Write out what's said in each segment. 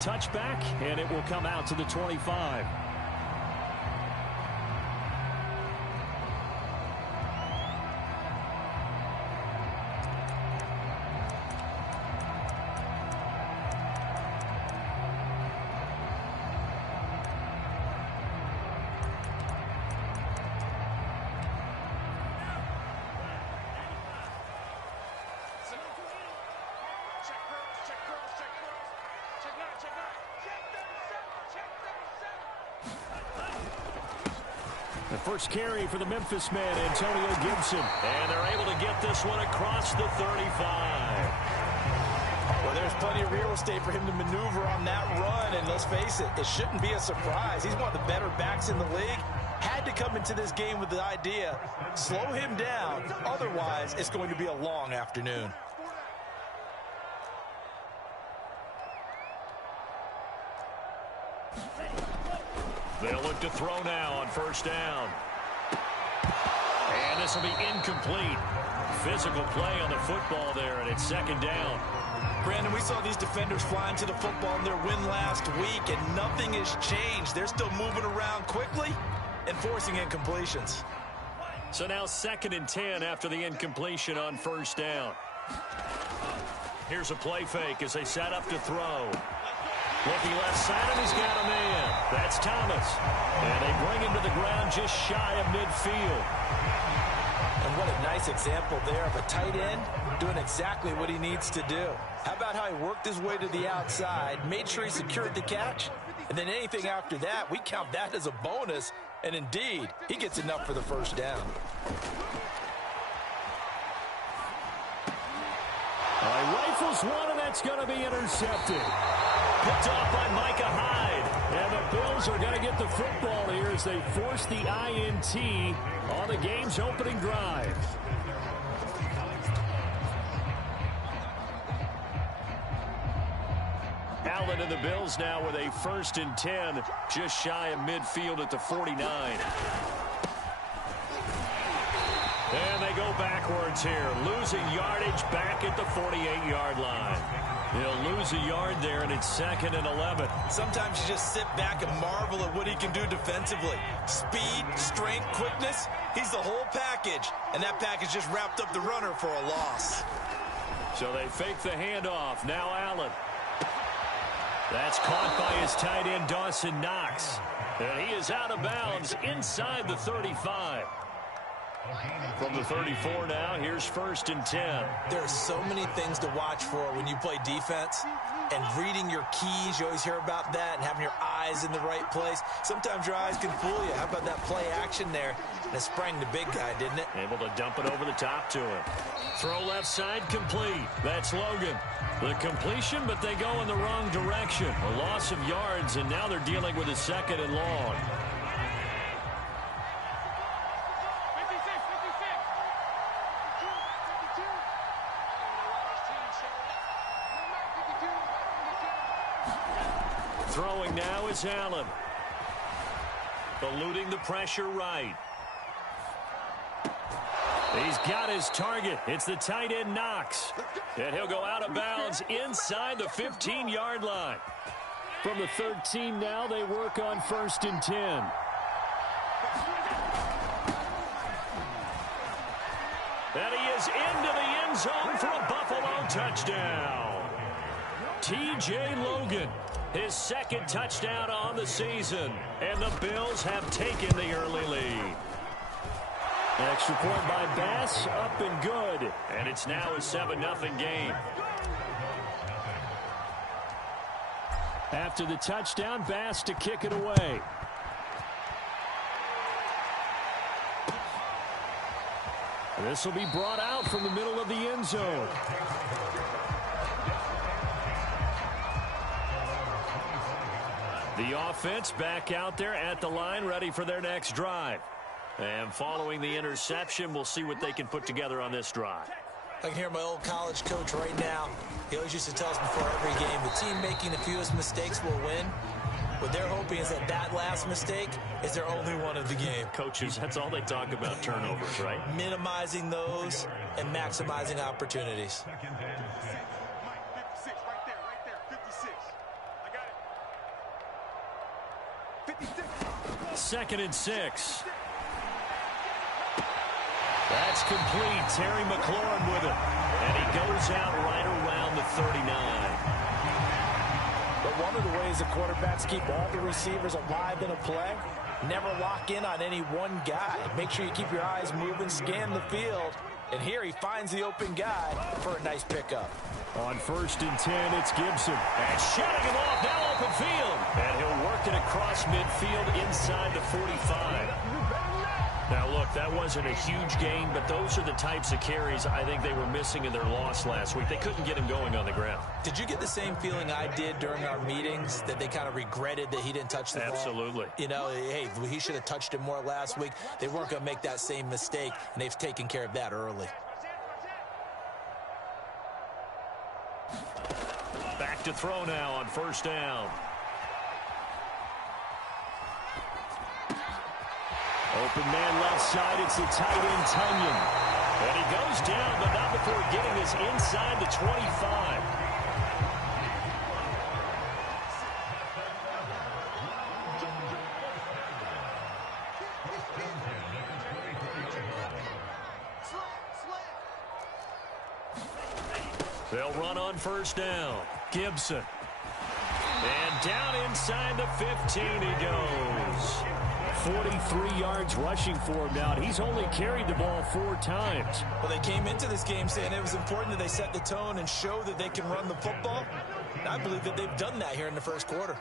Touchback, and it will come out to the 25. The first carry for the Memphis man, Antonio Gibson. And they're able to get this one across the 35. Well, there's plenty of real estate for him to maneuver on that run. And let's face it, it shouldn't be a surprise. He's one of the better backs in the league. Had to come into this game with the idea, slow him down. Otherwise, it's going to be a long afternoon. They'll look to throw now on first down. And this will be incomplete. Physical play on the football there, and it's second down. Brandon, we saw these defenders flying to the football in their win last week, and nothing has changed. They're still moving around quickly and forcing incompletions. So now 2nd and 10 after the incompletion on first down. Here's a play fake as they set up to throw. Looking left side, and he's got a man. That's Thomas. And they bring him to the ground just shy of midfield. And what a nice example there of a tight end doing exactly what he needs to do. How about how he worked his way to the outside, made sure he secured the catch, and then anything after that, we count that as a bonus. And indeed, he gets enough for the first down. All right, rifles one, and that's going to be intercepted. Picked off by Micah Hyde. And the Bills are going to get the football here as they force the INT on the game's opening drive. Allen and the Bills now with a 1st and 10, just shy of midfield at the 49. And they go backwards here, losing yardage back at the 48-yard line. He'll lose a yard there, and it's 2nd and 11. Sometimes you just sit back and marvel at what he can do defensively. Speed, strength, quickness, he's the whole package. And that package just wrapped up the runner for a loss. So they fake the handoff. Now Allen. That's caught by his tight end, Dawson Knox. And he is out of bounds inside the 35. From the 34 now, here's 1st and 10. There are so many things to watch for when you play defense. And reading your keys, you always hear about that, and having your eyes in the right place. Sometimes your eyes can fool you. How about that play action there? And it sprang the big guy, didn't it? Able to dump it over the top to him. Throw left side complete. That's Logan. The completion, but they go in the wrong direction. A loss of yards, and now they're dealing with a 2nd and long. Throwing now is Allen. Eluding the pressure right. He's got his target. It's the tight end Knox. And he'll go out of bounds inside the 15-yard line. From the 13 now, they work on 1st and 10. And he is into the end zone for a Buffalo touchdown. T.J. Logan, his 2nd touchdown on the season. And the Bills have taken the early lead. Extra point by Bass, up and good. And it's now a 7-0 game. After the touchdown, Bass to kick it away. This will be brought out from the middle of the end zone. The offense back out there at the line, ready for their next drive. And following the interception, we'll see what they can put together on this drive. I can hear my old college coach right now. He always used to tell us before every game, the team making the fewest mistakes will win. What they're hoping is that that last mistake is their only one of the game. Coaches, that's all they talk about, turnovers, right? Minimizing those and maximizing opportunities. 56, right there, 56. I got it. 2nd and 6. That's complete. Terry McLaurin with it. And he goes out right around the 39. But one of the ways the quarterbacks keep all the receivers alive in a play, never lock in on any one guy. Make sure you keep your eyes moving, scan the field. And here he finds the open guy for a nice pickup. On 1st and 10, it's Gibson. And shutting him off, now open field. And he'll work it across midfield inside the 45. Now, look, that wasn't a huge gain, but those are the types of carries I think they were missing in their loss last week. They couldn't get him going on the ground. Did you get the same feeling I did during our meetings, that they kind of regretted that he didn't touch the ball? Absolutely. You know, hey, he should have touched it more last week. They weren't going to make that same mistake, and they've taken care of that early. Back to throw now on 1st down. Open man left side, it's the tight end, Tunyon. And he goes down, but not before getting this inside the 25. They'll run on 1st down. Gibson. And down inside the 15 he goes. 43 yards rushing for him now. He's only carried the ball 4 times. Well, they came into this game saying it was important that they set the tone and show that they can run the football. And I believe that they've done that here in the 1st quarter.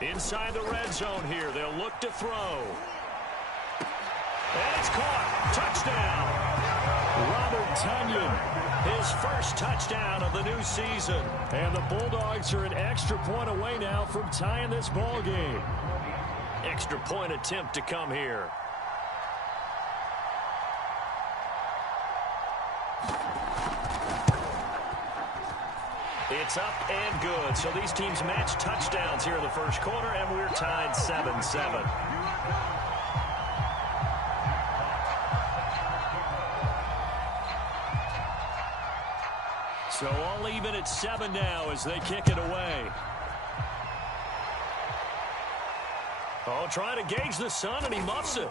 Inside the red zone here. They'll look to throw. And it's caught. Touchdown. Robert Tunyon. His first touchdown of the new season. And the Bulldogs are an extra point away now from tying this ball game. Extra point attempt to come here. It's up and good. So these teams match touchdowns here in the 1st quarter, and we're tied 7-7. So all even at 7 now as they kick it away. Oh, trying to gauge the sun, and he muffs it.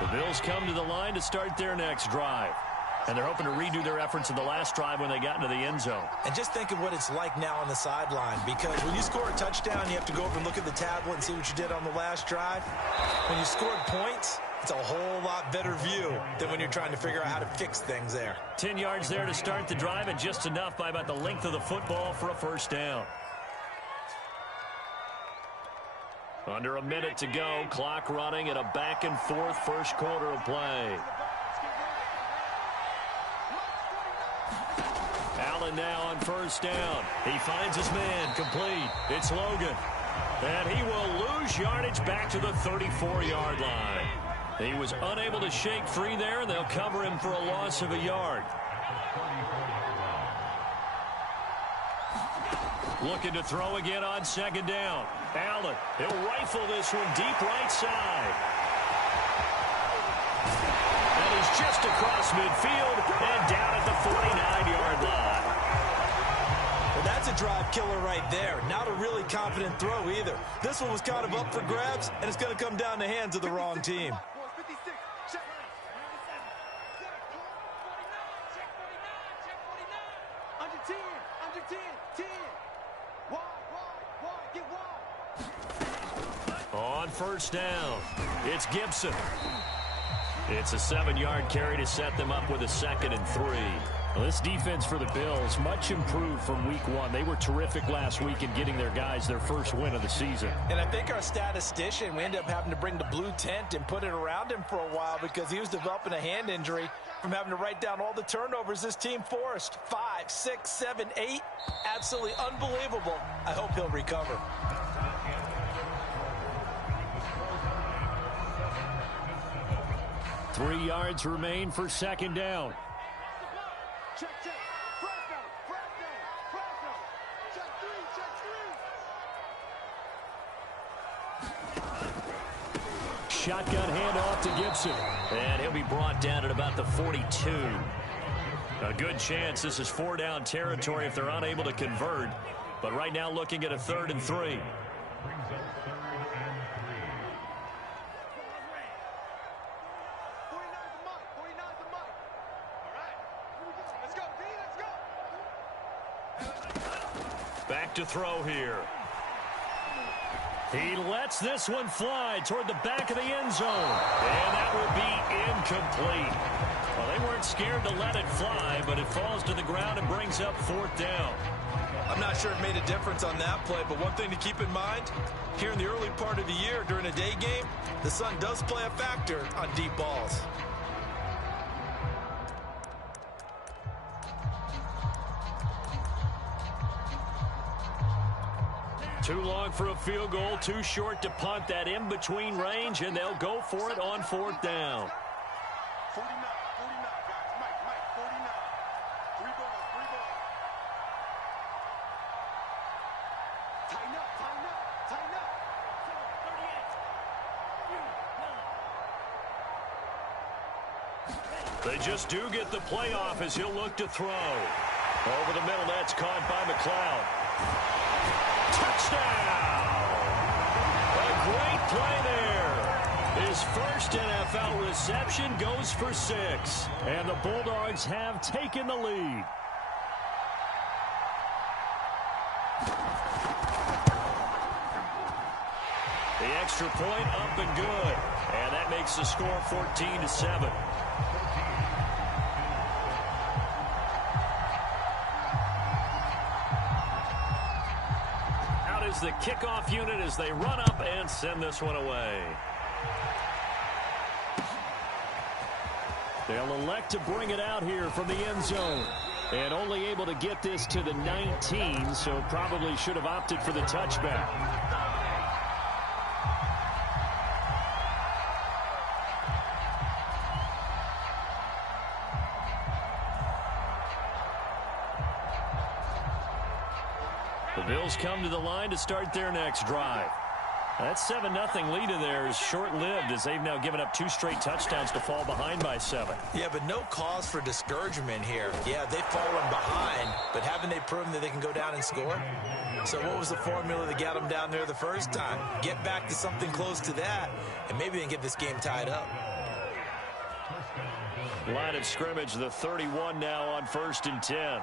The Bills come to the line to start their next drive. And they're hoping to redo their efforts in the last drive when they got into the end zone. And just think of what it's like now on the sideline, because when you score a touchdown, you have to go over and look at the tablet and see what you did on the last drive. When you scored points, it's a whole lot better view than when you're trying to figure out how to fix things there. 10 yards there to start the drive, and just enough by about the length of the football for a 1st down. Under a minute to go, clock running at a back-and-forth 1st quarter of play. Allen now on 1st down. He finds his man, complete. It's Logan. And he will lose yardage back to the 34-yard line. He was unable to shake free there, and they'll cover him for a loss of a yard. Looking to throw again on 2nd down. Allen, he'll rifle this one deep right side. And he's just across midfield and down at the 49-yard line. Well, that's a drive killer right there. Not a really confident throw either. This one was kind of up for grabs, and it's going to come down the hands of the wrong team. On 1st down, it's Gibson. It's a 7-yard carry to set them up with a 2nd and 3. Well, this defense for the Bills, much improved from week one. They were terrific last week in getting their guys their first win of the season. And I think our statistician, we ended up having to bring the blue tent and put it around him for a while because he was developing a hand injury from having to write down all the turnovers this team forced. 5, 6, 7, 8. Absolutely unbelievable. I hope he'll recover. Three yards remain for second down. Check, check. Press down. Check three. Shotgun handoff to Gibson. And he'll be brought down at about the 42. A good chance this is 4-down territory if they're unable to convert. But right now looking at a 3rd and 3. Back to throw here. He lets this one fly toward the back of the end zone. And that will be incomplete. Well, they weren't scared to let it fly, but it falls to the ground and brings up 4th down. I'm not sure it made a difference on that play, but one thing to keep in mind, here in the early part of the year during a day game, the sun does play a factor on deep balls. Too long for a field goal, too short to punt. That in-between range, and they'll go for it on 4th down. 49, guys. Mike, 49. 3 balls. Tighten up. 38. They just do get the playoff as he'll look to throw. Over the middle, that's caught by McLeod. Touchdown! A great play there. His first NFL reception goes for 6. And the Bulldogs have taken the lead. The extra point up and good. And that makes the score 14-7. The kickoff unit as they run up and send this one away. They'll elect to bring it out here from the end zone. And only able to get this to the 19, so probably should have opted for the touchback. The Bills come to the line to start their next drive. That 7-0 lead of theirs is short-lived as they've now given up 2 straight touchdowns to fall behind by 7. Yeah, but no cause for discouragement here. Yeah, they've fallen behind, but haven't they proven that they can go down and score? So what was the formula that got them down there the first time? Get back to something close to that, and maybe they can get this game tied up. Line of scrimmage, the 31 now on 1st and 10.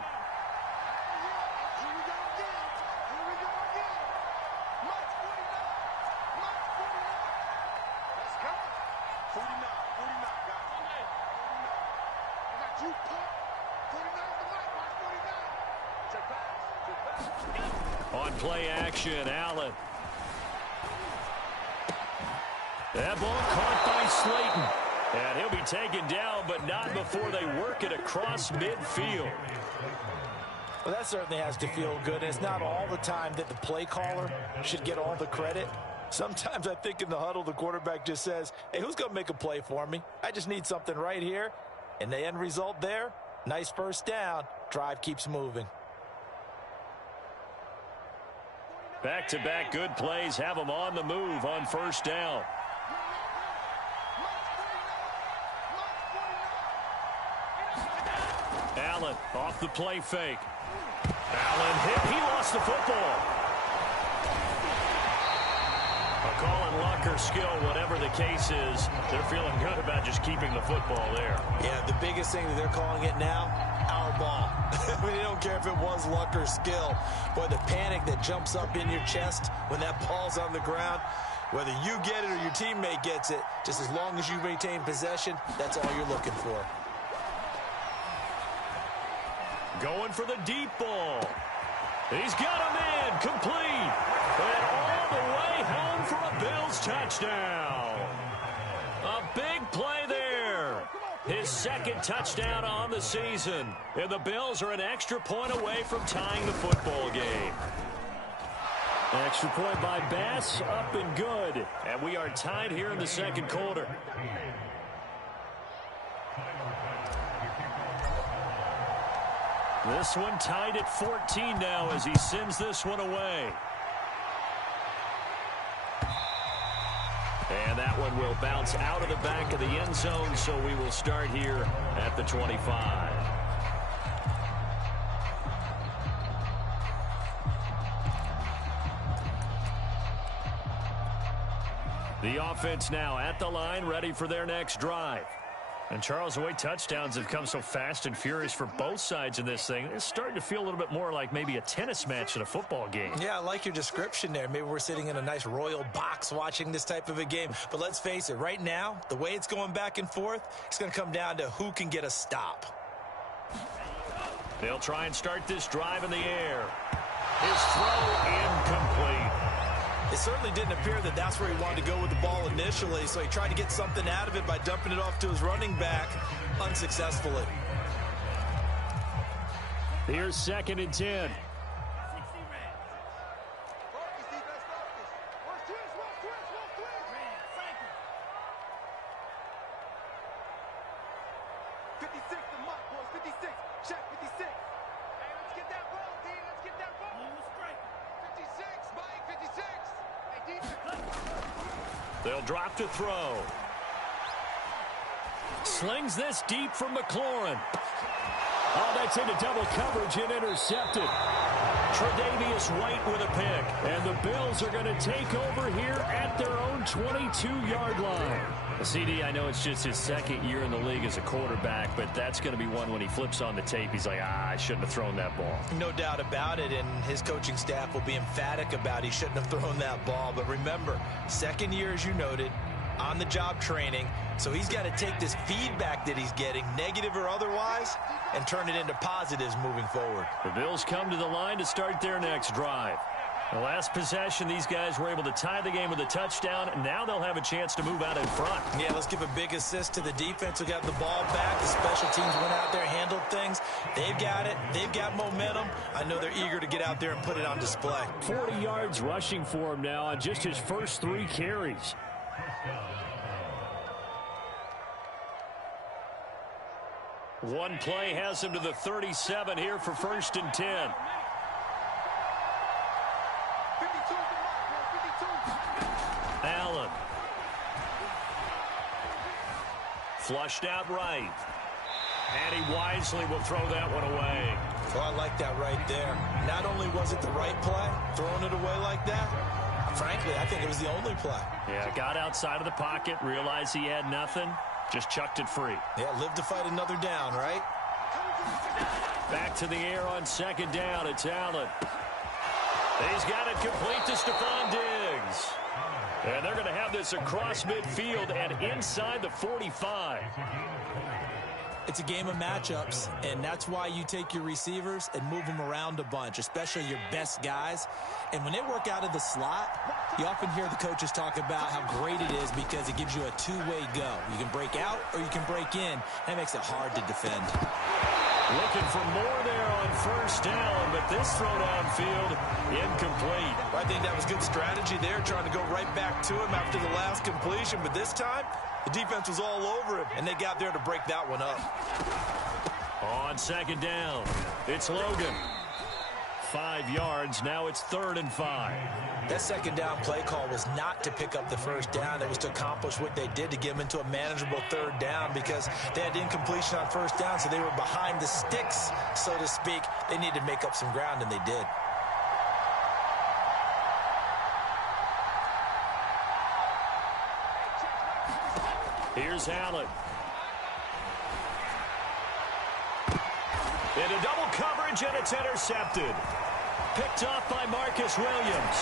On play action, Allen. That ball caught by Slayton. And he'll be taken down, but not before they work it across midfield. Well, that certainly has to feel good. And it's not all the time that the play caller should get all the credit. Sometimes I think in the huddle, the quarterback just says, hey, who's going to make a play for me? I just need something right here. And the end result there, nice first down. Drive keeps moving. Back-to-back good plays have them on the move on 1st down. Allen off the play fake. Allen hit. He lost the football. A call on luck or skill, whatever the case is, they're feeling good about just keeping the football there. Yeah, the biggest thing that they're calling it now, our ball. I mean, they don't care if it was luck or skill. Boy, the panic that jumps up in your chest when that ball's on the ground, whether you get it or your teammate gets it, just as long as you maintain possession, that's all you're looking for. Going for the deep ball. He's got a man complete. And all the way home for a Bills touchdown. A big play there. His second touchdown on the season. And the Bills are an extra point away from tying the football game. Extra point by Bass, up and good. And we are tied here in the second quarter. This one tied at 14 now as he sends this one away. And that one will bounce out of the back of the end zone, so we will start here at the 25. The offense now at the line, ready for their next drive. And, Charles, the way touchdowns have come so fast and furious for both sides in this thing, it's starting to feel a little bit more like maybe a tennis match in a football game. Yeah, I like your description there. Maybe we're sitting in a nice royal box watching this type of a game. But let's face it, right now, the way it's going back and forth, it's going to come down to who can get a stop. They'll try and start this drive in the air. His throw incomplete. It certainly didn't appear that that's where he wanted to go with the ball initially, so he tried to get something out of it by dumping it off to his running back unsuccessfully. Here's 2nd and 10. They'll drop to throw. Slings this deep from McLaurin. Oh, that's into double coverage and intercepted. Tre'Davious White with a pick. And the Bills are going to take over here at their own 22-yard line. CD, I know it's just his second year in the league as a quarterback, but that's going to be one when he flips on the tape. He's like, I shouldn't have thrown that ball. No doubt about it, and his coaching staff will be emphatic about he shouldn't have thrown that ball. But remember, second year, as you noted, on-the-job training, so he's got to take this feedback that he's getting, negative or otherwise, and turn it into positives moving forward. The Bills come to the line to start their next drive. The last possession, these guys were able to tie the game with a touchdown, and now they'll have a chance to move out in front. Yeah, let's give a big assist to the defense who got the ball back. The special teams went out there, handled things. They've got it. They've got momentum. I know they're eager to get out there and put it on display. 40 yards rushing for him now on just his first 3 carries. One play has him to the 37 here for 1st and 10. Allen. Flushed out right. And he wisely will throw that one away. Well, I like that right there. Not only was it the right play, throwing it away like that, frankly, I think it was the only play. Yeah, got outside of the pocket, realized he had nothing, just chucked it free. Yeah, live to fight another down, right? Back to the air on 2nd down. It's Allen. He's got it complete to Stephon Diggs. And they're going to have this across midfield and inside the 45. It's a game of matchups, and that's why you take your receivers and move them around a bunch, especially your best guys. And when they work out of the slot, you often hear the coaches talk about how great it is because it gives you a two-way go. You can break out or you can break in. That makes it hard to defend. Looking for more there on 1st down, but this throw downfield incomplete. I think that was good strategy there, trying to go right back to him after the last completion. But this time, the defense was all over him, and they got there to break that one up. On 2nd down, it's Logan. 5 yards, now it's 3rd and 5. That 2nd down play call was not to pick up the 1st down. It was to accomplish what they did to get them into a manageable 3rd down because they had incompletion on 1st down, so they were behind the sticks, so to speak. They needed to make up some ground, and they did. Here's Allen. Into double coverage, and it's intercepted. Picked off by Marcus Williams.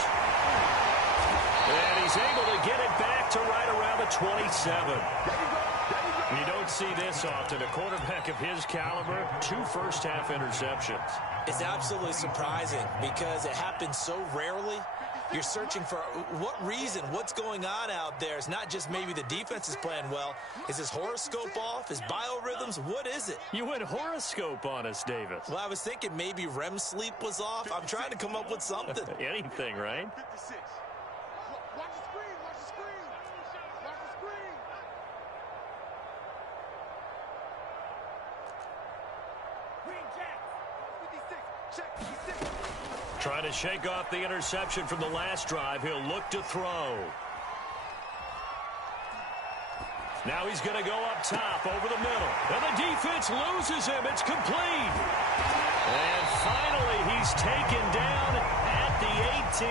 And he's able to get it back to right around the 27. You don't see this often. A quarterback of his caliber, 2 first-half interceptions. It's absolutely surprising because it happens so rarely. You're searching for what reason, what's going on out there. It's not just maybe the defense is playing well. Is his horoscope off? His biorhythms? What is it? You went horoscope on us, Davis. Well, I was thinking maybe REM sleep was off. I'm trying to come up with something. Anything, right? 56. Watch the screen. Watch the screen. Watch the screen. Green jack. 56. Check 56. Trying to shake off the interception from the last drive. He'll look to throw. Now he's going to go up top over the middle. And the defense loses him. It's complete. And finally, he's taken down at the 18.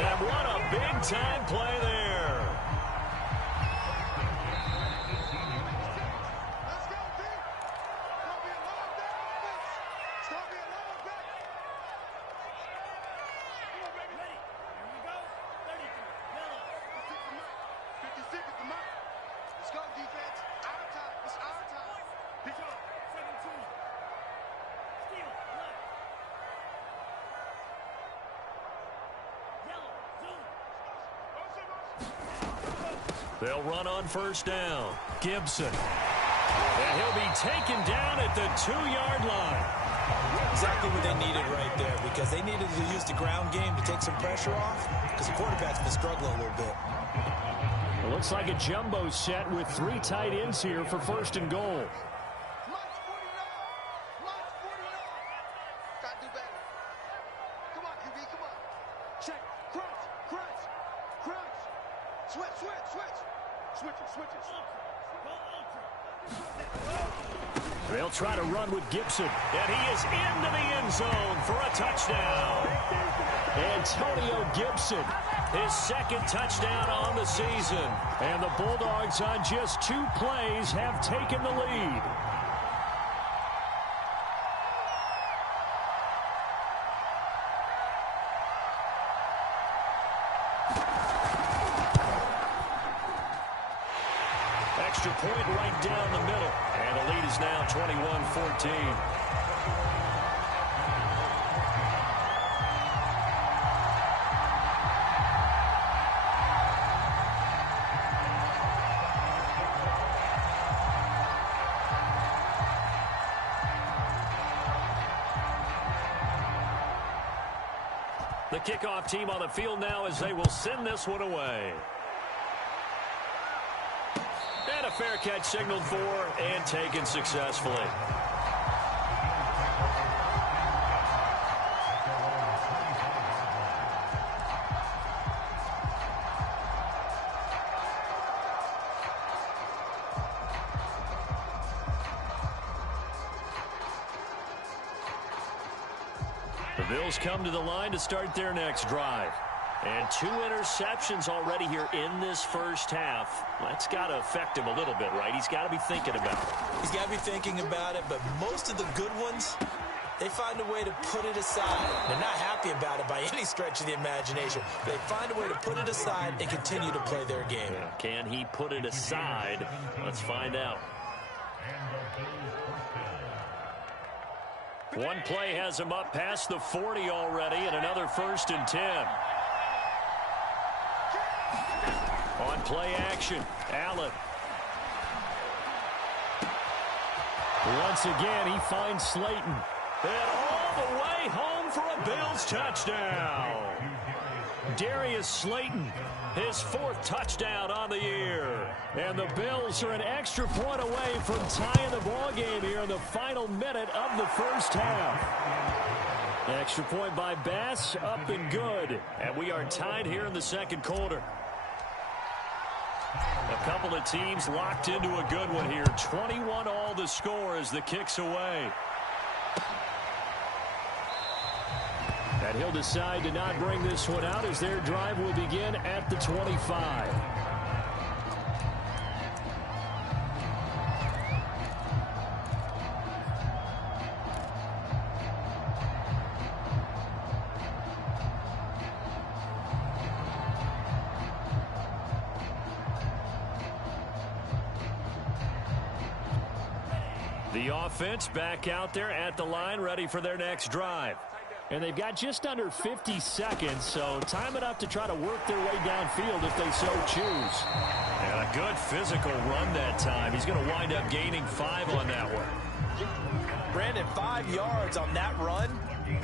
And what a big-time play there. Let's go, D. It's going to be a long day offense. It's going to be a long day. Come on, baby. Ready. Here we go. 33. Yellow. 56 is the mark. Let's go, defense. Our time. It's our time. Pick up. 17. Steal. Left. Yellow. Zoom. They'll run on first down. Gibson. And he'll be taken down at the 2-yard line. Exactly what they needed right there because they needed to use the ground game to take some pressure off because the quarterback's been struggling a little bit. It looks like a jumbo set with 3 tight ends here for first and goal. March 49. March 49. Got to do better. Come on, QB. Come on. Check. Crunch. Crunch. Crunch. Switch. Switch. Switch. Switches. Switches. They'll try to run with Gibson. And he is into the end zone for a touchdown. Antonio Gibson, his 2nd touchdown on the season. And the Bulldogs on just 2 plays have taken the lead. Extra point right down the middle. And the lead is now 21-14. The kickoff team on the field now as they will send this one away. And a fair catch signaled for and taken successfully. The Bills come to the line to start their next drive. And 2 interceptions already here in this first half. That's got to affect him a little bit, right? He's got to be thinking about it. He's got to be thinking about it, but most of the good ones, they find a way to put it aside. They're not happy about it by any stretch of the imagination. They find a way to put it aside and continue to play their game. Can he put it aside? Let's find out. One play has him up past the 40 already, and another 1st and 10. On play action, Allen. Once again, he finds Slayton. And all the way home for a Bills touchdown. Darius Slayton, his 4th touchdown on the year. And the Bills are an extra point away from tying the ball game here in the final minute of the first half. Extra point by Bass, up and good. And we are tied here in the second quarter. A couple of teams locked into a good one here. 21 all the score as the kick's away. And he'll decide to not bring this one out as their drive will begin at the 25. The offense back out there at the line, ready for their next drive. And they've got just under 50 seconds, so time enough to try to work their way downfield if they so choose. And a good physical run that time. He's going to wind up gaining 5 on that one. Brandon, 5 yards on that run.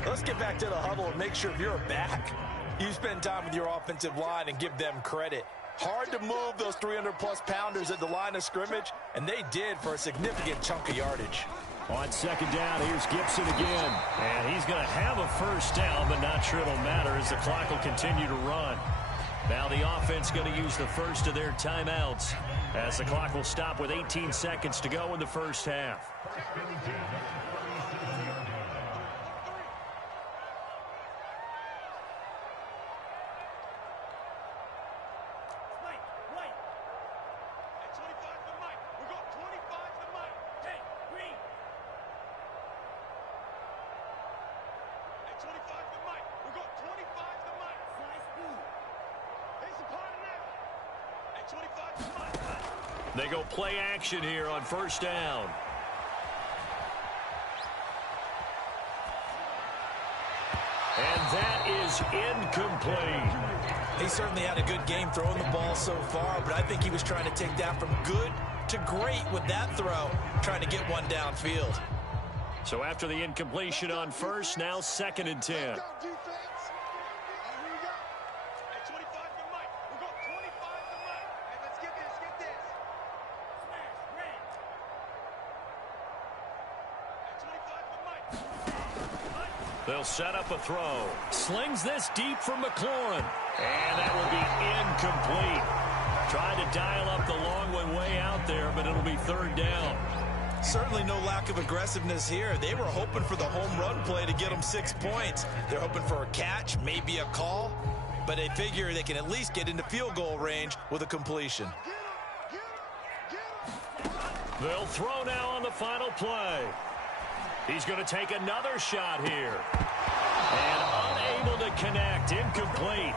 Let's get back to the huddle and make sure if you're a back, you spend time with your offensive line and give them credit. Hard to move those 300-plus pounders at the line of scrimmage, and they did for a significant chunk of yardage. On second down, here's Gibson again. And he's going to have a first down, but not sure it'll matter as the clock will continue to run. Now the offense going to use the first of their timeouts as the clock will stop with 18 seconds to go in the first half. They go play action here on first down. And that is incomplete. He certainly had a good game throwing the ball so far, but I think he was trying to take that from good to great with that throw, trying to get one downfield. So after the incompletion on first, now 2nd and 10. They'll set up a throw. Slings this deep from McLaurin. And that will be incomplete. Trying to dial up the long one way out there, but it'll be 3rd down. Certainly no lack of aggressiveness here. They were hoping for the home run play to get them 6 points. They're hoping for a catch, maybe a call, but they figure they can at least get into field goal range with a completion. They'll throw now on the final play. He's going to take another shot here. And unable to connect. Incomplete.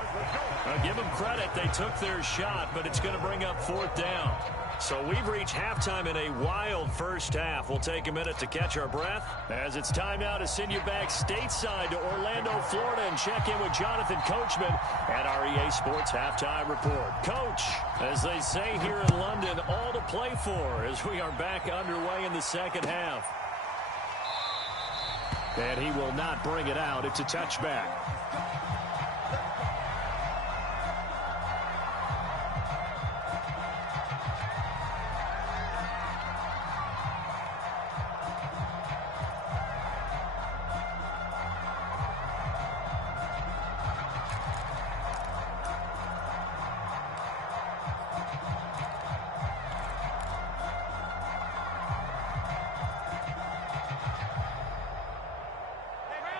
I'll give them credit. They took their shot, but it's going to bring up 4th down. So we've reached halftime in a wild first half. We'll take a minute to catch our breath as it's time now to send you back stateside to Orlando, Florida, and check in with Jonathan Coachman at our EA Sports Halftime Report. Coach, as they say here in London, all to play for as we are back underway in the second half. And he will not bring it out. It's a touchback.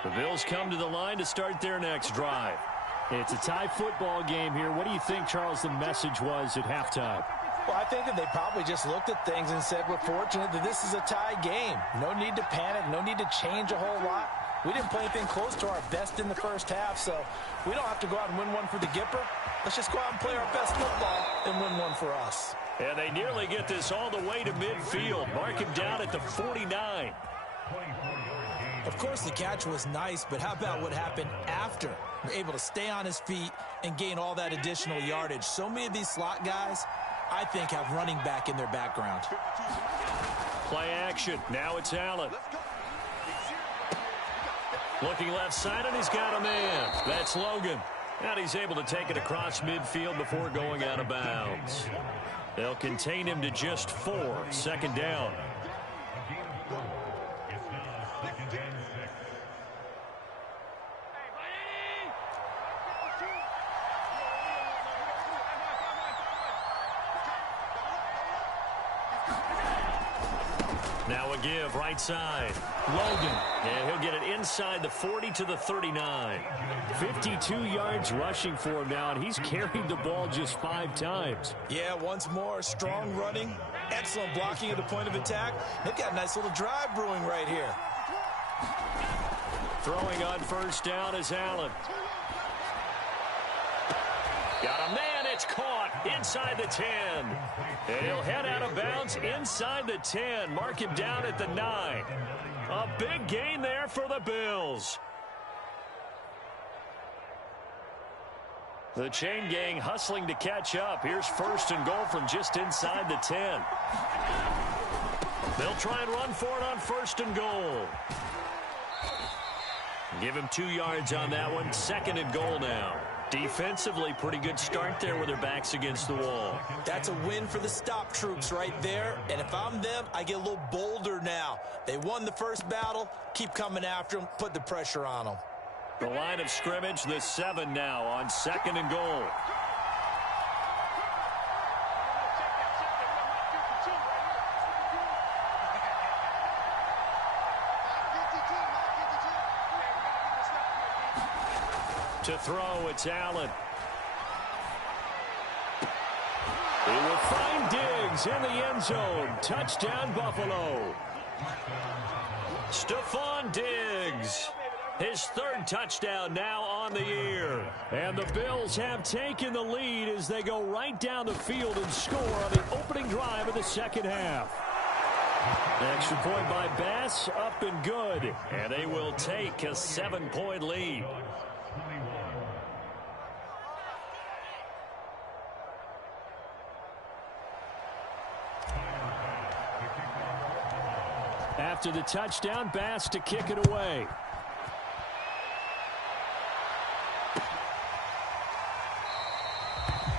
The Bills come to the line to start their next drive. It's a tie football game here. What do you think, Charles, the message was at halftime? Well, I think that they probably just looked at things and said, we're fortunate that this is a tie game. No need to panic, no need to change a whole lot. We didn't play anything close to our best in the first half, so we don't have to go out and win one for the Gipper. Let's just go out and play our best football and win one for us. And they nearly get this all the way to midfield. Mark him down at the 49. Of course, the catch was nice, but how about what happened after? You're able to stay on his feet and gain all that additional yardage. So many of these slot guys, I think, have running back in their background. Play action. Now it's Allen. Looking left side, and he's got a man. That's Logan. And he's able to take it across midfield before going out of bounds. They'll contain him to just 4. 2nd down. Now a give right side. Logan. And he'll get it inside the 40 to the 39. 52 yards rushing for him now, and he's carried the ball just 5 times. Yeah, once more, strong running, excellent blocking at the point of attack. They've got a nice little drive brewing right here. Throwing on first down is Allen. Got a man at It's caught inside the 10. And he'll head out of bounds inside the 10. Mark him down at the 9. A big gain there for the Bills. The chain gang hustling to catch up. Here's 1st and goal from just inside the 10. They'll try and run for it on 1st and goal. Give him 2 yards on that one. 2nd and goal now. Defensively, pretty good start there with their backs against the wall. That's a win for the stop troops right there. And if I'm them, I get a little bolder now. They won the first battle. Keep coming after them. Put the pressure on them. The line of scrimmage, the 7 now on 2nd and goal. To throw, it's Allen. He will find Diggs in the end zone. Touchdown, Buffalo. Stephon Diggs. His 3rd touchdown now on the year. And the Bills have taken the lead as they go right down the field and score on the opening drive of the 2nd half. Extra point by Bass, up and good. And they will take a 7-point lead. After the touchdown, Bass to kick it away.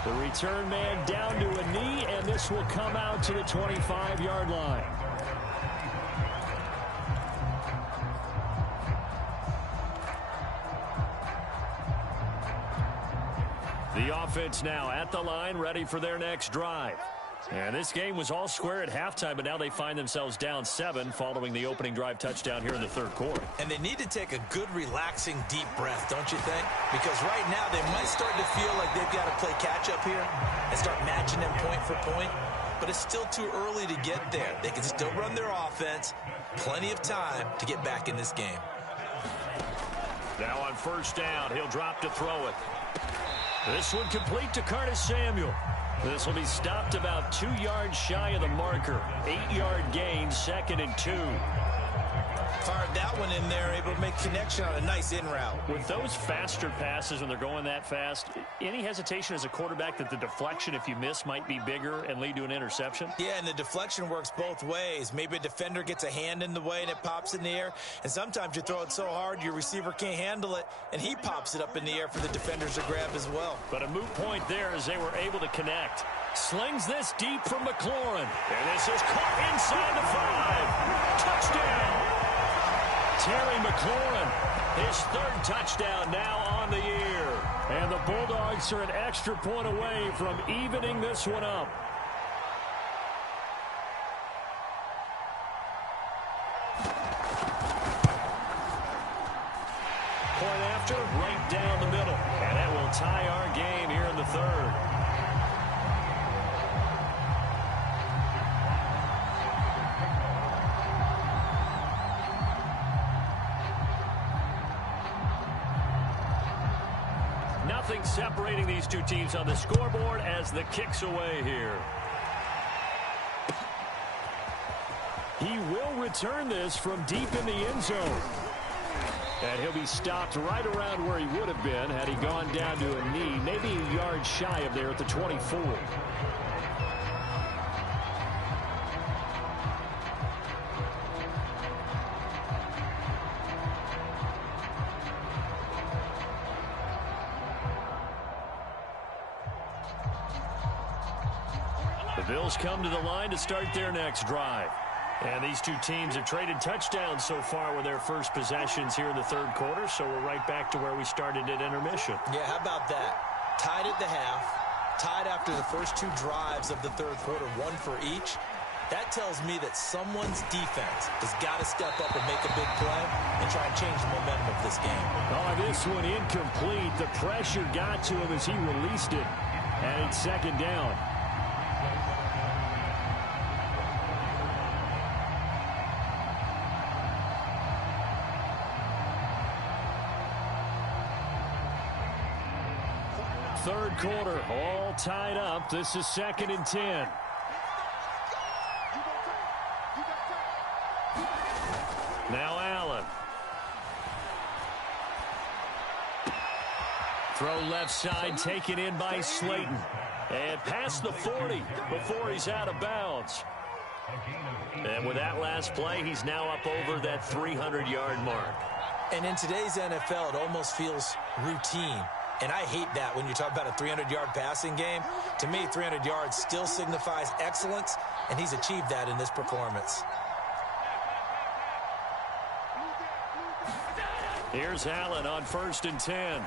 The return man down to a knee, and this will come out to the 25-yard line. The offense now at the line, ready for their next drive. And this game was all square at halftime, but now they find themselves down 7 following the opening drive touchdown here in the 3rd quarter. And they need to take a good, relaxing, deep breath, don't you think? Because right now they might start to feel like they've got to play catch-up here and start matching them point for point. But it's still too early to get there. They can still run their offense. Plenty of time to get back in this game. Now on 1st down, he'll drop to throw it. This one complete to Curtis Samuel. This will be stopped about 2 yards shy of the marker. 8-yard gain, 2nd and 2. Fired that one in there, able to make connection on a nice in route. With those faster passes when they're going that fast, any hesitation as a quarterback that the deflection, if you miss, might be bigger and lead to an interception? Yeah, and the deflection works both ways. Maybe a defender gets a hand in the way and it pops in the air. And sometimes you throw it so hard your receiver can't handle it, and he pops it up in the air for the defenders to grab as well. But a moot point there as they were able to connect. Slings this deep from McLaurin. And this is caught inside the 5. Touchdown! Terry McLaurin, his 3rd touchdown now on the year. And the Bulldogs are an extra point away from evening this one up. Point after, right down the middle. And that will tie our game here in the 3rd. Nothing separating these two teams on the scoreboard as the kick's away here. He will return this from deep in the end zone. And he'll be stopped right around where he would have been had he gone down to a knee, maybe a yard shy of there at the 24. The Bills come to the line to start their next drive. And these two teams have traded touchdowns so far with their first possessions here in the 3rd quarter, so we're right back to where we started at intermission. Yeah, how about that? Tied at the half, tied after the first 2 drives of the 3rd quarter, 1 for each. That tells me that someone's defense has got to step up and make a big play and try and change the momentum of this game. Oh, this one incomplete. The pressure got to him as he released it, and it's 2nd down. Third quarter, all tied up. This is 2nd and 10. Now Allen. Throw left side, taken in by Slayton. And past the 40 before he's out of bounds. And with that last play, he's now up over that 300-yard mark. And in today's NFL, it almost feels routine. And I hate that when you talk about a 300-yard passing game. To me, 300 yards still signifies excellence, and he's achieved that in this performance. Here's Allen on 1st and 10.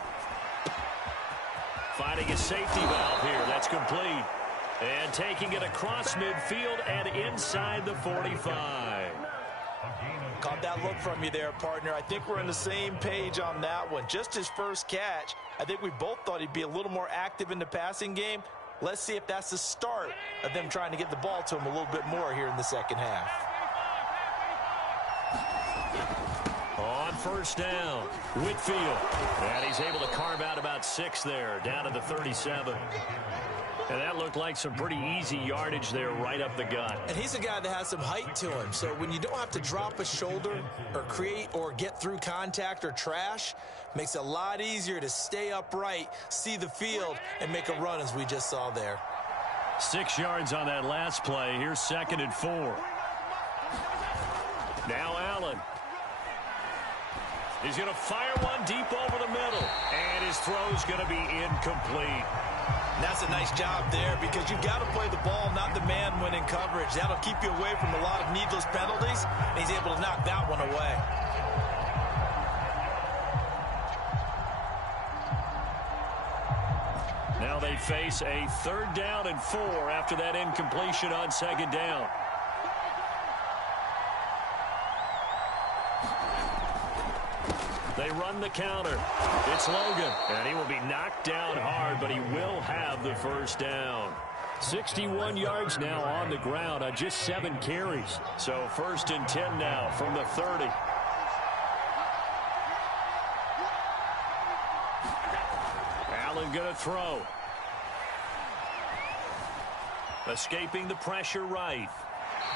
Finding a safety valve here. That's complete. And taking it across midfield and inside the 45. Caught that look from you there, partner. I think we're on the same page on that one. Just his first catch. I think we both thought he'd be a little more active in the passing game. Let's see if that's the start of them trying to get the ball to him a little bit more here in the second half. On 1st down, Whitfield. And he's able to carve out about 6 there, down to the 37. And that looked like some pretty easy yardage there right up the gut. And he's a guy that has some height to him. So when you don't have to drop a shoulder or create or get through contact or trash, makes it a lot easier to stay upright, see the field, and make a run as we just saw there. 6 yards on that last play. Here's 2nd and 4. Now Allen. He's going to fire one deep over the middle. And his throw's going to be incomplete. That's a nice job there because you've got to play the ball, not the man when in coverage. That'll keep you away from a lot of needless penalties. And he's able to knock that one away. Now they face a 3rd down and 4 after that incompletion on 2nd down. They run the counter. It's Logan, and he will be knocked down hard, but he will have the 1st down. 61 yards now on the ground on just 7 carries. So 1st and 10 now from the 30. Allen going to throw. Escaping the pressure right.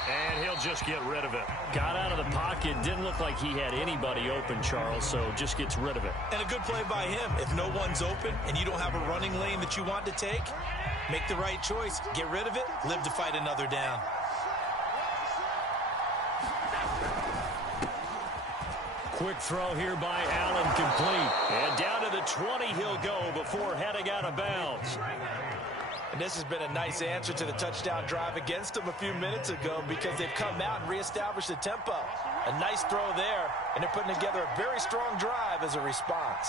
And he'll just get rid of it. Got out of the pocket. Didn't look like he had anybody open, Charles, so just gets rid of it. And a good play by him. If no one's open and you don't have a running lane that you want to take, make the right choice. Get rid of it. Live to fight another down. Quick throw here by Allen, complete. And down to the 20 he'll go before heading out of bounds. And this has been a nice answer to the touchdown drive against them a few minutes ago because they've come out and reestablished the tempo. A nice throw there, and they're putting together a very strong drive as a response.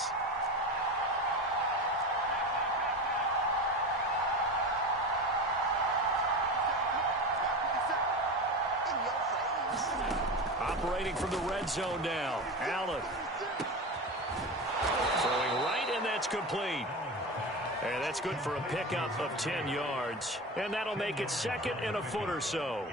Operating from the red zone now. Allen. Throwing right, and that's complete. And that's good for a pickup of 10 yards. And that'll make it 2nd and a foot or so.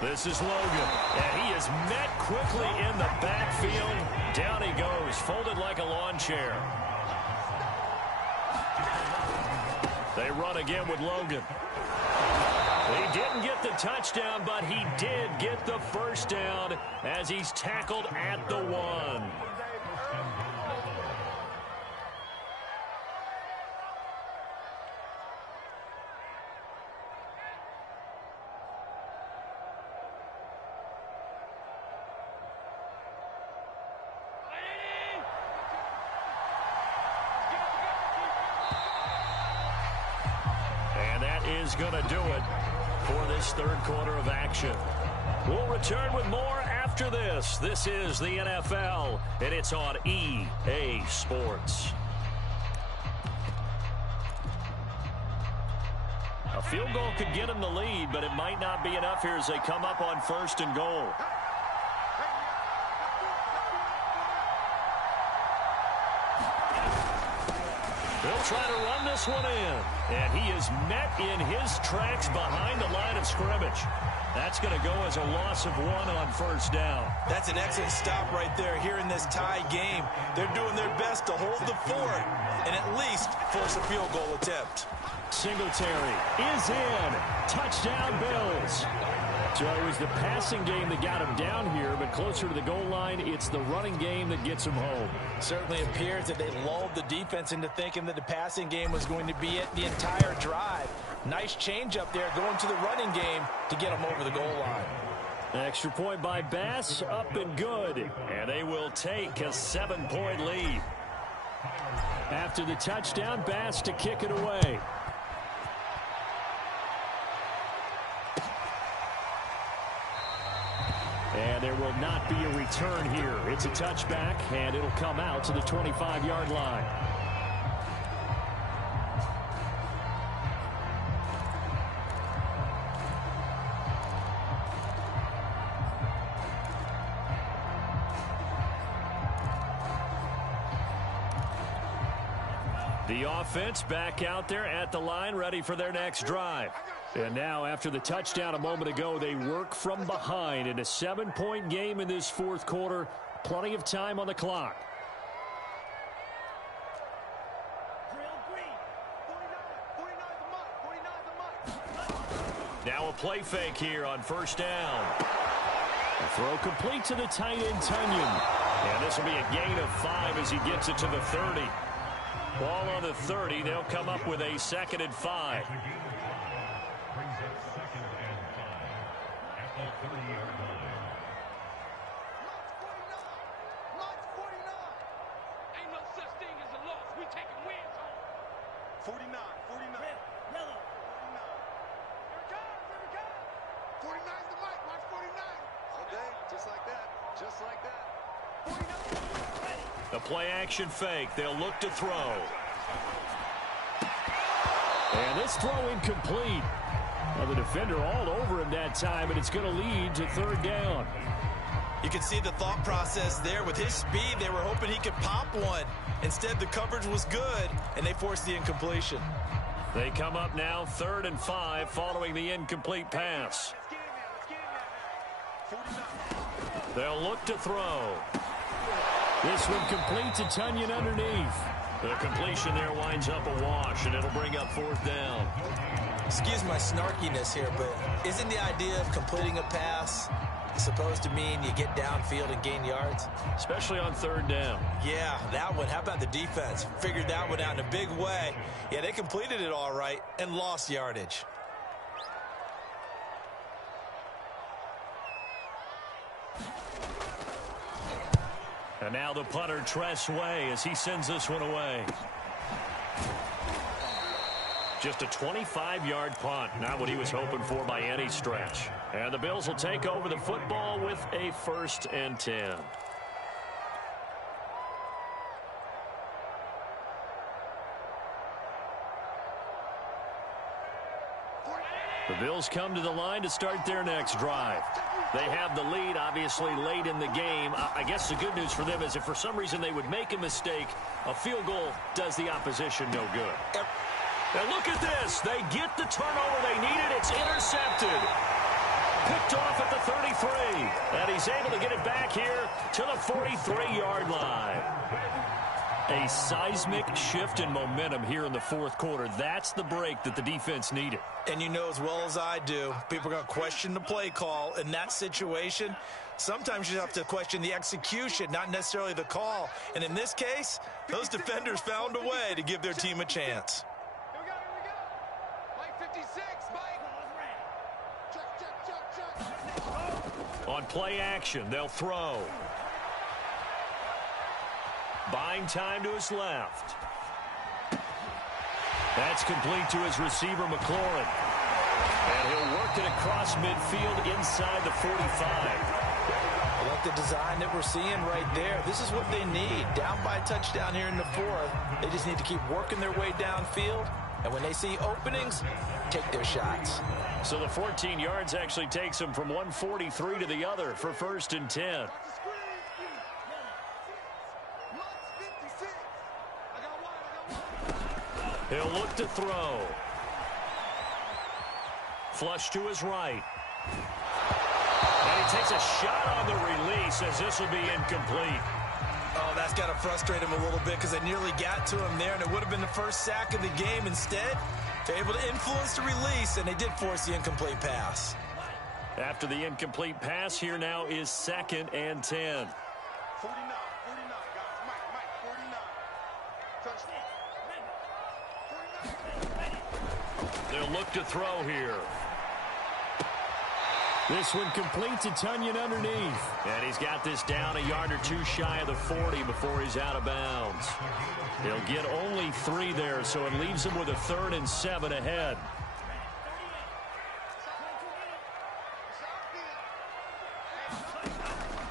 This is Logan. And he is met quickly in the backfield. Down he goes, folded like a lawn chair. They run again with Logan. He didn't get the touchdown, but he did get the 1st down as he's tackled at the 1. And that is going to do it for this 3rd quarter of action. We'll return with more after this. This is the NFL, and it's on EA Sports. A field goal could get him the lead, but it might not be enough here as they come up on 1st and goal. They'll try to run this one in. And he is met in his tracks behind the line of scrimmage. That's going to go as a loss of 1 on first down. That's an excellent stop right there here in this tie game. They're doing their best to hold the fort and at least force a field goal attempt. Singletary is in. Touchdown, Bills. So it was the passing game that got him down here, but closer to the goal line, it's the running game that gets him home. Certainly appears that they lulled the defense into thinking that the passing game was going to be it the entire drive. Nice change up there going to the running game to get them over the goal line. Extra point by Bass, up and good. And they will take a 7-point lead. After the touchdown, Bass to kick it away. And there will not be a return here. It's a touchback, and it'll come out to the 25-yard line. The offense back out there at the line, ready for their next drive. And now, after the touchdown a moment ago, they work from behind in a 7-point game in this fourth quarter. Plenty of time on the clock. Now a play fake here on first down. A throw complete to the tight end, Tunyon. And this will be a gain of 5 as he gets it to the 30. Ball on the 30. They'll come up with a 2nd and 5. The play-action fake. They'll look to throw. And this throw incomplete. Well, the defender all over him that time, and it's going to lead to 3rd down. You can see the thought process there. With his speed, they were hoping he could pop one. Instead, the coverage was good, and they forced the incompletion. They come up now 3rd and 5 following the incomplete pass. They'll look to throw. This one complete to Tunyon underneath. The completion there winds up a wash, and it'll bring up 4th down. Excuse my snarkiness here, but isn't the idea of completing a pass supposed to mean you get downfield and gain yards? Especially on 3rd down. Yeah, that one. How about the defense? Figured that one out in a big way. Yeah, they completed it all right and lost yardage. And now the punter, Tress Way, as he sends this one away. Just a 25-yard punt, not what he was hoping for by any stretch. And the Bills will take over the football with a 1st and 10. The Bills come to the line to start their next drive. They have the lead, obviously, late in the game. I guess the good news for them is if for some reason they would make a mistake, a field goal does the opposition no good. And look at this. They get the turnover they needed. It's intercepted. Picked off at the 33. And he's able to get it back here to the 43-yard line. A seismic shift in momentum here in the fourth quarter. That's the break that the defense needed. And you know as well as I do, people are going to question the play call in that situation. Sometimes you have to question the execution, not necessarily the call. And in this case, those defenders found a way to give their team a chance. Here we go. Mike 56, Mike. Check. On play action, they'll throw. Buying time to his left. That's complete to his receiver, McLaurin. And he'll work it across midfield inside the 45. I like the design that we're seeing right there. This is what they need. Down by a touchdown here in the fourth. They just need to keep working their way downfield. And when they see openings, take their shots. So the 14 yards actually takes them from 143 to the other for 1st and 10. He'll look to throw. Flush to his right. And he takes a shot on the release as this will be incomplete. Oh, that's got to frustrate him a little bit because they nearly got to him there, and it would have been the first sack of the game. Instead, they're able to influence the release, and they did force the incomplete pass. After the incomplete pass, here now is 2nd and 10. 49, 49, guys. Mike, 49. Touchdown. They'll look to throw here. This one complete to Tunyon underneath. And he's got this down a yard or two shy of the 40 before he's out of bounds. He'll get only 3 there, so it leaves him with a 3rd and 7 ahead.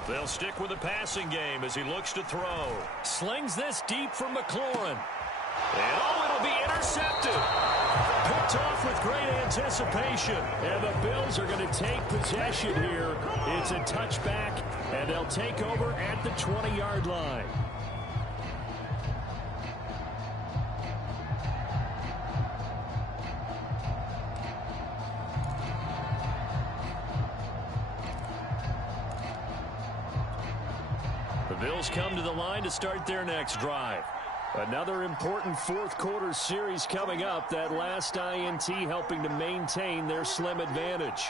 They'll stick with the passing game as he looks to throw. Slings this deep for McLaurin. And it'll be intercepted. Picked off with great anticipation. And the Bills are going to take possession here. It's a touchback, and they'll take over at the 20-yard line. The Bills come to the line to start their next drive. Another important 4th quarter series coming up. That last INT helping to maintain their slim advantage.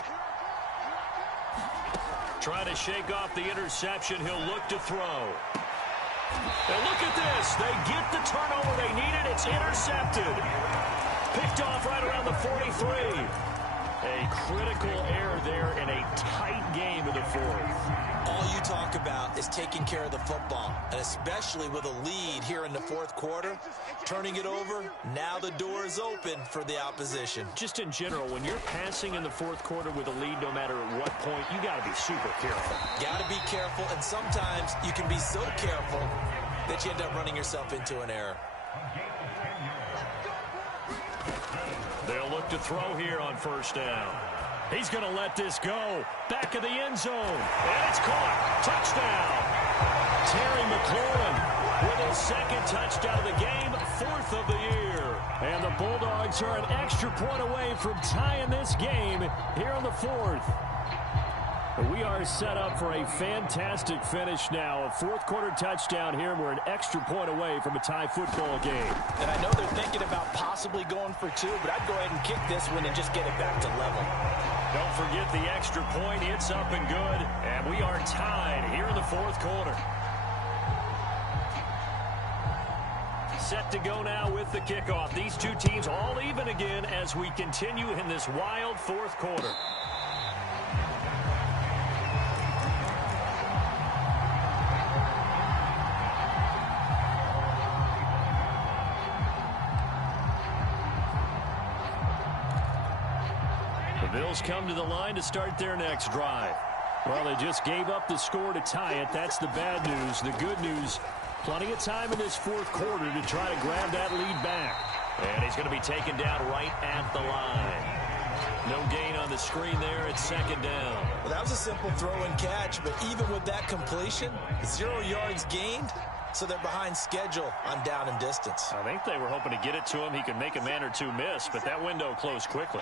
Trying to shake off the interception. He'll look to throw. And look at this. They get the turnover they needed. It's intercepted. Picked off right around the 43. A critical error there in a tight game in the 4th. All you talk about is taking care of the football, and especially with a lead here in the 4th quarter, turning it over, now the door is open for the opposition. Just in general, when you're passing in the 4th quarter with a lead, no matter at what point, you got to be super careful. Got to be careful, and sometimes you can be so careful that you end up running yourself into an error. They'll look to throw here on 1st down. He's going to let this go. Back of the end zone. And it's caught. Touchdown. Terry McLaurin with his 2nd touchdown of the game, 4th of the year. And the Bulldogs are an extra point away from tying this game here in the 4th. We are set up for a fantastic finish now. A 4th quarter touchdown here. We're an extra point away from a tie football game. And I know they're thinking about possibly going for 2, but I'd go ahead and kick this one and just get it back to level. Don't forget the extra point. It's up and good. And we are tied here in the 4th quarter. Set to go now with the kickoff. These two teams all even again as we continue in this wild 4th quarter. The Bills come to the line to start their next drive. Well, they just gave up the score to tie it. That's the bad news. The good news, plenty of time in this 4th quarter to try to grab that lead back. And he's going to be taken down right at the line. No gain on the screen there. It's 2nd down. Well, that was a simple throw and catch, but even with that completion, 0 yards gained, so they're behind schedule on down and distance. I think they were hoping to get it to him. He could make a man or two miss, but that window closed quickly.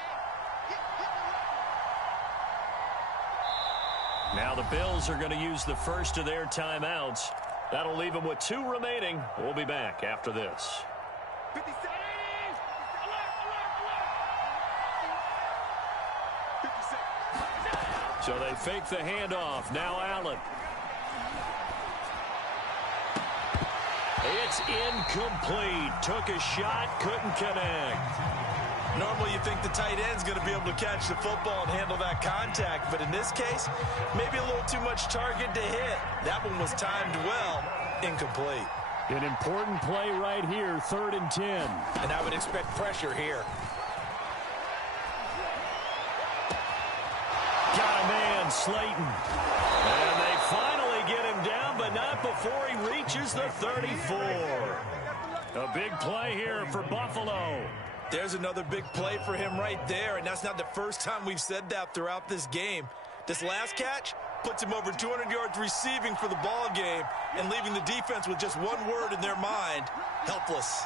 Now the Bills are going to use the first of their timeouts. That'll leave them with 2 remaining. We'll be back after this. 50 seconds. So they fake the handoff. Now Allen. It's incomplete. Took a shot, couldn't connect. Normally you think the tight end's going to be able to catch the football and handle that contact, but in this case, maybe a little too much target to hit. That one was timed well, incomplete. An important play right here, 3rd and 10. And I would expect pressure here. Got a man, Slayton. And they finally get him down, but not before he reaches the 34. A big play here for Buffalo. There's another big play for him right there, and that's not the first time we've said that throughout this game. This last catch puts him over 200 yards receiving for the ball game and leaving the defense with just one word in their mind: helpless.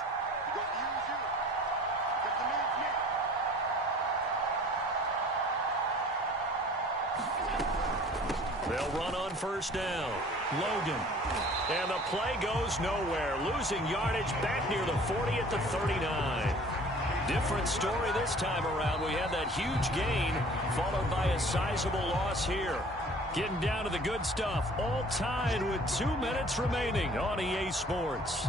They'll run on first down. Logan. And the play goes nowhere. Losing yardage back near the 40 at the 39. Different story this time around. We had that huge gain followed by a sizable loss here. Getting down to the good stuff. All tied with 2 minutes remaining on EA Sports.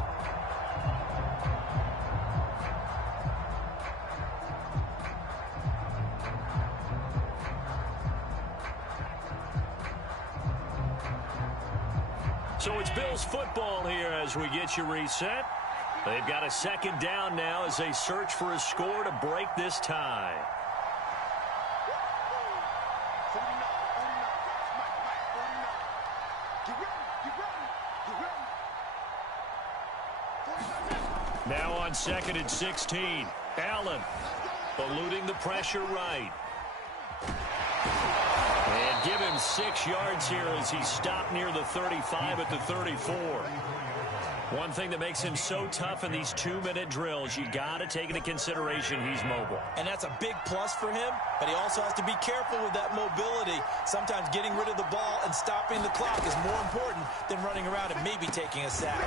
So it's Bills football here as we get you reset. They've got a second down now as they search for a score to break this tie. 49, 49. Get ready. Now on 2nd and 16. Allen eluding the pressure right. And give him 6 yards here as he stopped near the 35 at the 34. One thing that makes him so tough in these 2-minute drills, you got to take into consideration he's mobile. And that's a big plus for him, but he also has to be careful with that mobility. Sometimes getting rid of the ball and stopping the clock is more important than running around and maybe taking a sack.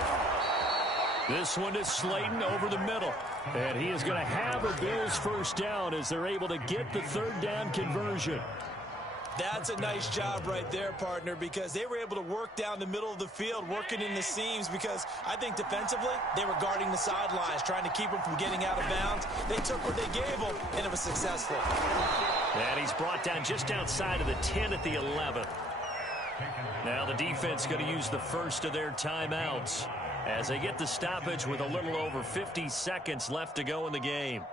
This one is Slayton over the middle. And he is going to have a Bills first down as they're able to get the 3rd down conversion. That's a nice job right there, partner, because they were able to work down the middle of the field, working in the seams, because I think defensively they were guarding the sidelines, trying to keep them from getting out of bounds. They took what they gave them, and it was successful. And he's brought down just outside of the 10 at the 11. Now the defense going to use the first of their timeouts as they get the stoppage with a little over 50 seconds left to go in the game.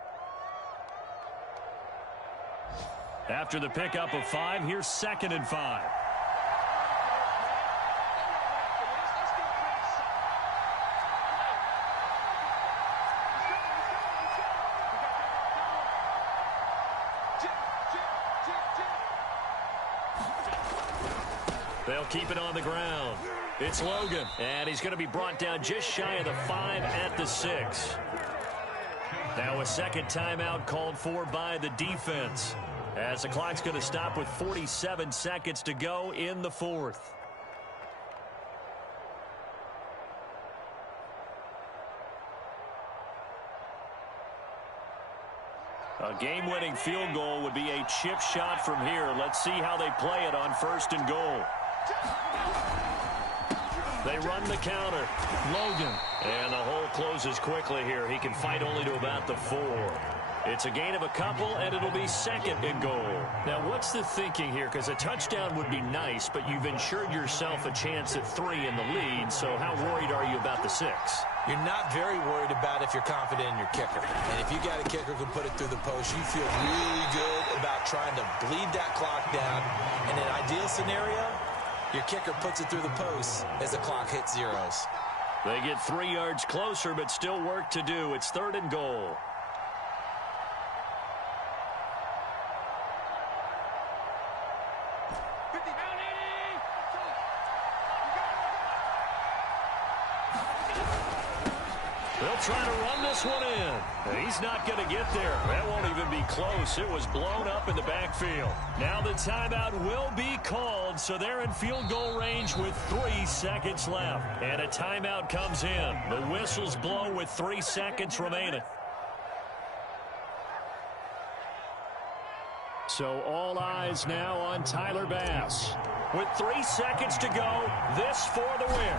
After the pickup of 5, here's 2nd and 5. They'll keep it on the ground. It's Logan, and he's going to be brought down just shy of the 5 at the 6. Now a second timeout called for by the defense, as the clock's going to stop with 47 seconds to go in the 4th. A game-winning field goal would be a chip shot from here. Let's see how they play it on 1st and goal. They run the counter. Logan. And the hole closes quickly here. He can fight only to about the 4. It's a gain of a couple, and it'll be 2nd and goal. Now, what's the thinking here? Because a touchdown would be nice, but you've ensured yourself a chance at 3 in the lead, so how worried are you about the 6? You're not very worried about if you're confident in your kicker. And if you got a kicker who can put it through the post, you feel really good about trying to bleed that clock down. In an ideal scenario, your kicker puts it through the post as the clock hits zeros. They get 3 yards closer, but still work to do. It's 3rd and goal. They'll try to run this one in. He's not going to get there. That won't even be close. It was blown up in the backfield. Now the timeout will be called, so they're in field goal range with 3 seconds left. And a timeout comes in. The whistles blow with 3 seconds remaining. So all eyes now on Tyler Bass. With 3 seconds to go, this for the win.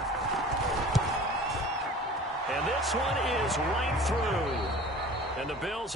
And this one is right through. And the Bills have